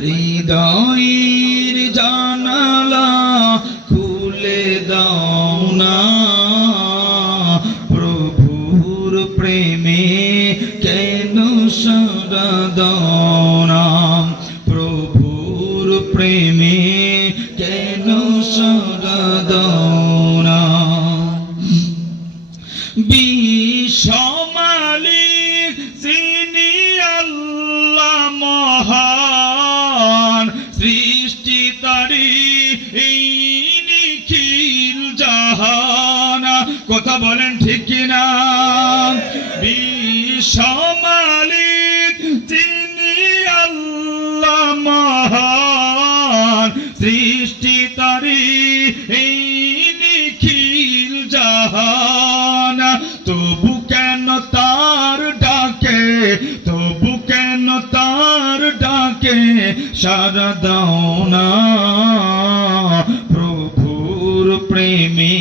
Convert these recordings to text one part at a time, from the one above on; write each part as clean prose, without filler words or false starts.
হৃদয়ের জানালা খুলে দাও না, প্রভুর প্রেমে কেন সাড়া দাও না, প্রভুর প্রেমে কেন সাড়া দাও না। বিশ্বমালিক যিনি আল্লাহ মহান, সৃষ্টি তারি এই নিখিল জাহান। কথা বলেন ঠিক কিনা? বিশ্বমালিক যিনি আল্লাহ মহান, সৃষ্টি তারি এই নিখিল জাহান। তবু কেন তার ডাকে, তবু কেন তার ডাকে সাড়া দাও না, প্রভুর প্রেমে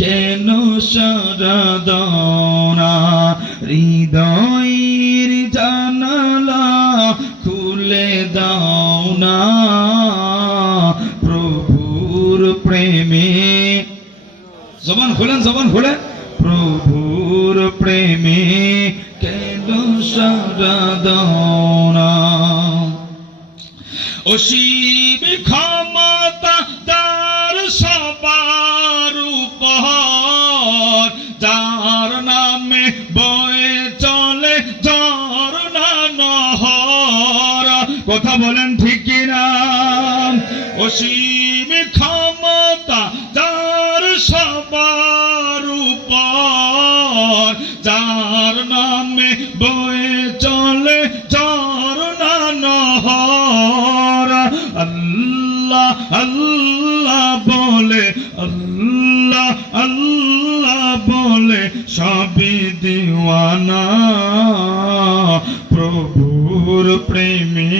কেন সাড়া দাও না। হৃদয়ের জানালা খুলে দাও না, প্রভুর প্রেমে। জবান খোলেন, জবান খোলেন। প্রভুর প্রেমে কেন সাড়া দাও না। অসীম ক্ষমতা তার সবার উপর, যার নামে বয়ে চলে ঝরনা নহর। কথা বলেন ঠিক কিনা? অসীম ক্ষমতা যার সবার উপর, যার নামে বয়ে চলে ঝরনা নহর। আল্লাহ আল্লাহ বলে, আল্লাহ আল্লাহ বলে সবই দিওয়ানা, প্রভুর প্রেমে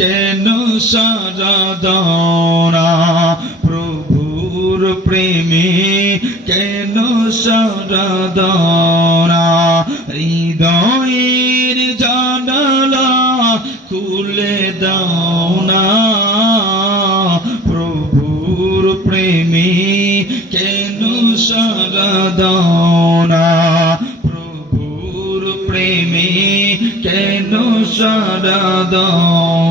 কেন সাড়া দাও না, প্রভুর প্রেমে কেন সাড়া দাও না। হৃদয়ের জানালা খুলে দাও না, প্রভুর প্রেমে কেন সাড়া দাও না, প্রভুর প্রেমে কেন সাড়া দাও